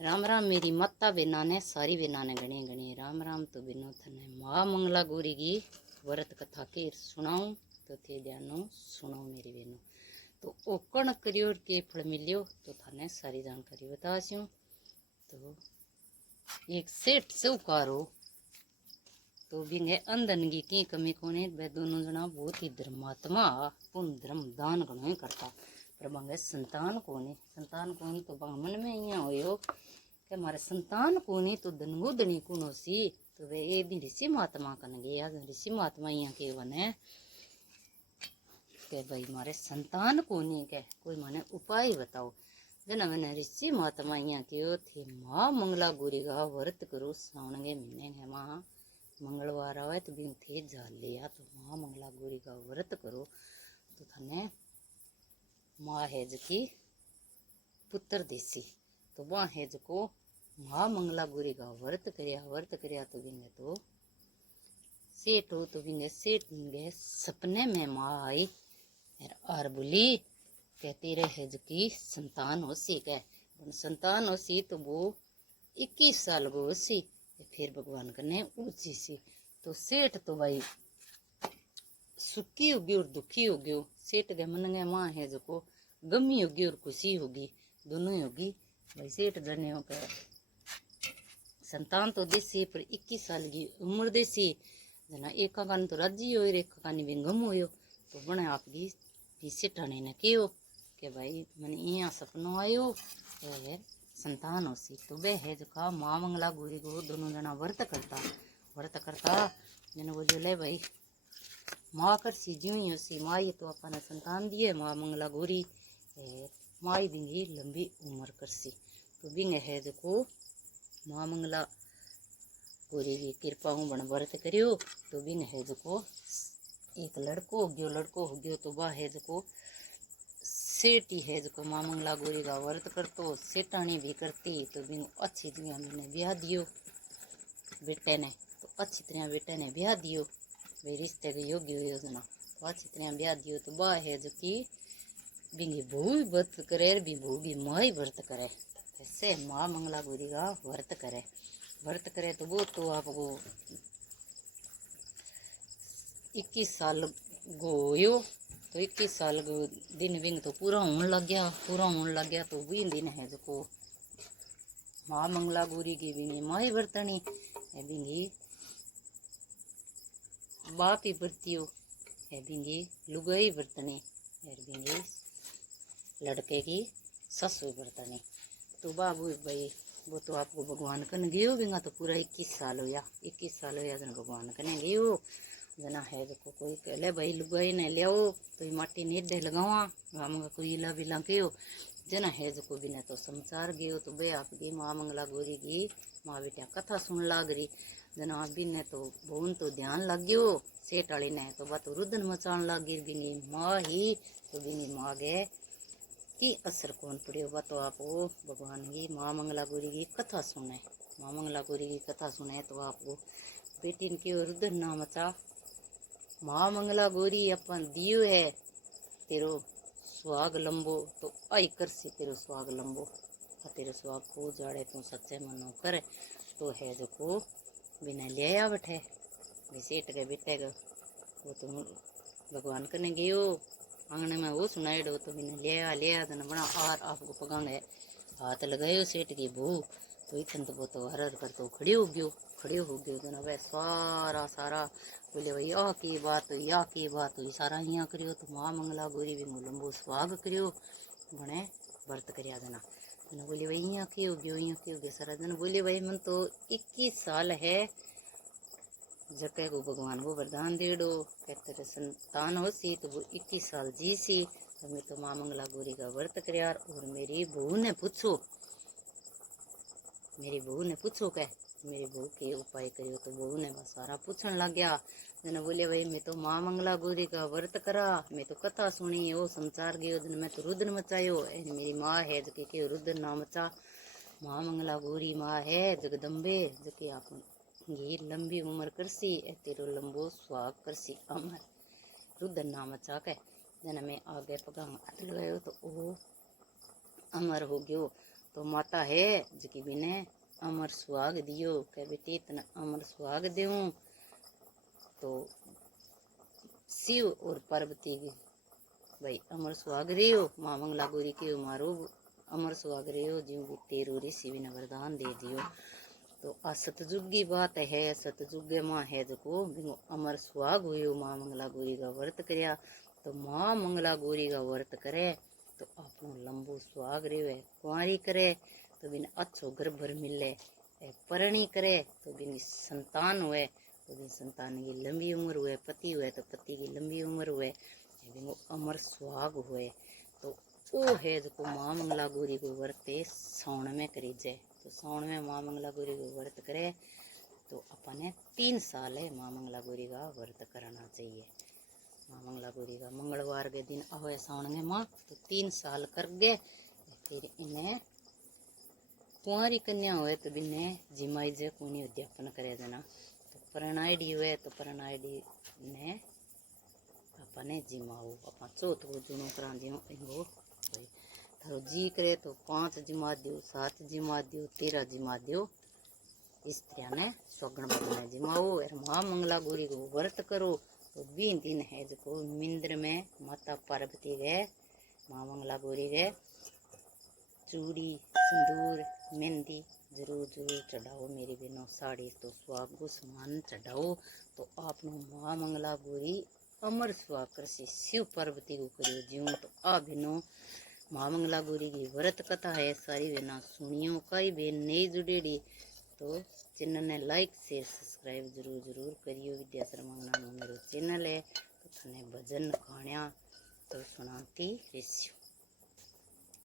राम राम मेरी माता बिना ने सारी बिना ने गणी गणी राम राम तो बिनो थने माँ मंगला गोरी की व्रत कथा के सुनाऊं तो थे ध्यानो सुनो मेरी बेनो। तो ओकण करियो के फल मिलियो तो थाने सारी जानकारी बतास्यूं। तो एक सेठ सौकारो तो बिंगे अंधन की कमी कोने वे दोनों जना बहुत ही धर्मात्मा पुण्य धर्म दान घणो करता पर बंगे संतान कोने तो मन में यहाँ होयो कि हमारे संतान कोनी तो धनगुदनी कुनो सी। तो वे एक दिन ऋषि महात्मा कन गया। ऋषि महात्मा यहाँ के बने के भाई मारे संतान कोनी के कोई माने उपाय बताओ। जना मैंने ऋषि महात्मा यहाँ के थे माँ मंगला गोरी का व्रत करो सावन के महीने है माँ मंगलवार आवे तो बिन थे जा लिया तो माँ मंगला गोरी का व्रत करो तो थाने माँ है जकी पुत्र देसी। तो वह है जको माँ मंगला गोरी का व्रत करया तो बिंगे तो सेठ हो तो बिंगे सेठ बिंगे सपने में माँ आई और बोली कहती रहे जकी संतान हो सी कह संतान हो सी तो वो 21 साल को सी फिर भगवान कने ऊंची सी। तो सेठ तो भाई सुखी होगी और दुखी होगी। सेठ के मन में माँ है जो गमी होगी और खुशी होगी दोनों ही होगी। भाई सेठ जने हो के संतान तो देसी पर 21 साल की उम्र देसी जना एक कान तो राजी हो एक कानी भी गम हो। तो बने आपकी सेठाने ने कहो कि भाई मैंने यहाँ सपनों आयो संतान हो सी। तो वे है जो माँ मंगला गोरी को दोनों जना व्रत करता जने बोलो ले भाई माँ कर सी ज्यों ही सी माँ ये तो अपना संतान दिए माँ मंगला गोरी माँ ही बिंगी लंबी उम्र कर सी। तो बिंग है जो माँ मंगला गोरी की कृपा हूँ बन व्रत करियो। तो बिंग है जो एक लड़को हो गयो तो वह है जो सेठी है जो माँ मंगला गोरी का व्रत करतो सेठानी भी करती। तो बिन अच्छी तरह मैंने ब्याह दियो बेटे ने। तो अच्छी तरह बेटे ने ब्याह दियो वे रिश्ते के योग्य योजना तो अच्छी तरह ब्याह दियो। तो वह है जो कि बिंगी बहू भी व्रत करे भी बहू भी माँ ही व्रत करे ऐसे माँ मंगला गोरी का व्रत करे तो वो तो आपको 21 साल गोयो। तो 21 साल को दिन बिंग तो पूरा होने लग गया। तो भी दिन है जो माँ मंगला गोरी की बिंगी माँ ही बरतनी है बिंगी बाप ही बरतियो है बिंगी लुगाई बरतनी है बिंगी लड़के की ससु बरतनी। तो बाबू भाई वो तो आपको भगवान कन गयो बिंगा तो पूरा 21 साल होया जन भगवान कने गयो जना है जो कोई कहले भाई लुगाई ने लियाओ तो माटी नेडे लगावा हमका कोई इला बिला कहो जना है जो बिना तो संसार गयो। तो बे आपकी माँ मंगला गोरी की माँ बेटिया कथा सुन लाग रही जना बिने तो भवन तो ध्यान लग गयो सेठ वाली ने तो बात रुदन मचान लग गई बिनी माँ ही। तो बिनी माँ गे की असर कौन पड़ियो बा तो आपको भगवान की माँ मंगला गोरी की कथा सुने माँ मंगला गोरी की कथा सुने तो आपको बेटी की रुदन ना मचा माँ मंगला गोरी अपन दियो है तेरो स्वाग लंबो तो आई कर सी तेरो स्वाग लंबो तेरो स्वाग को जाड़े तू सच्चे मनो करे। तो है जो को बिना लिया बैठे सेठ के बेटे का वो तो भगवान कने गयो आंगने में वो सुनाइडो तो बिना लिया तो बना आर आपको पगांगे हाथ लगायो सेठ की बहू। तो इतन तो वो तो हर कर तो खड़े हो गयो तो वह सारा बोले भाई आ की बात हुई सारा यहाँ करियो। तो माँ मंगला गोरी भी लंबो स्वाग करियो बने व्रत करिया जना बोले भाई यहाँ की हो गयो सारा जन बोले भाई मन तो 21 साल है जके को भगवान को वरदान देड़ो कहते संतान हो सी तो वो 21 साल जी सी। तो मैं तो माँ मंगला गोरी का व्रत करिया और मेरी बहू ने पूछो कह मेरी बहू के उपाय करियो। तो बहू ने सारा पूछन लग गया जन बोले भाई मैं तो माँ मंगला गोरी का व्रत करा मैं तो कथा सुनी वो संसार गयो दिन मैं तो रुद्र मचायो मेरी माँ है जके के रुद्र ना मचा माँ मंगला गोरी माँ है जगदम्बे जके आप ये लंबी उम्र करसी तेरो लंबो स्वाग करसी अमर रुद्र ना मचा के जन में आगे पगा हाथ लगायो तो वो अमर हो गयो। तो माता है जकी बिने अमर सुहाग दियो के बेटी इतना अमर सुहाग देऊं। तो शिव और पार्वती की भाई अमर सुहाग रहो माँ मंगला गौरी के मारो अमर सुहाग रहो ज्यों भी तेरू ऋषि ने वरदान दे दियो। तो आ सतयुग की बात है, सतयुग माँ है जो अमर सुहाग हुयो माँ मंगला गौरी का व्रत करया। तो माँ मंगला गौरी का व्रत करे तो आपनो लंबो सुहाग रहे कुंवारी करे तो बिन अच्छो गर्भ मिले, परणी करे तो बिन संतान हुए तो बिन संतान की लंबी उम्र हुए, पति हुए तो पति की लंबी उम्र हुए, अमर सुहाग हुए। तो वो है जो माँ मंगला गौरी को व्रत साउन में करी जाए। तो साउन में माँ मंगला गौरी को व्रत करे तो अपने 3 साल है माँ मंगला गौरी का व्रत करना चाहिए। माँ मंगला गौरी का मंगलवार के दिन आवे साउन में माँ तो 3 साल कर गए। फिर इन्हें कुंवारी कन्या हुए तो बिने जिमाई जे कुनी उद्यापन करे देना। तो परणाइडी हुए तो परणाइडी ने अपने जिमाओ अपना चौथ को जुनू करा दियो इनको थारो जी करे तो 5 जिमा दियो, 7 जिमा दियो, 13 जिमा दियो। स्त्रिया ने सौगन बदने जिमाओ और माँ मंगला गौरी को व्रत करो। तो 20 दिन है जो मिंद्र में माता पार्वती गए माँ मंगला गौरी गए चूड़ी सिंदूर मेहंदी जरूर जरूर चढ़ाओ मेरी बहनों, साड़ी तो सुहाग को समान चढ़ाओ। तो आपनो माँ मंगला गौरी अमर सुहाग कर शिव पार्वती को करियो ज्यों। तो आ बहनों माँ मंगला गौरी की व्रत कथा है सारी बहना सुनियो। कई बहन नहीं जुड़ेड़ी तो चैनल ने लाइक शेयर सब्सक्राइब जरूर जरूर करियो। विद्या शर्मा मेरा चैनल है तो थने भजन खाणिया तो सुनाती रहसियो।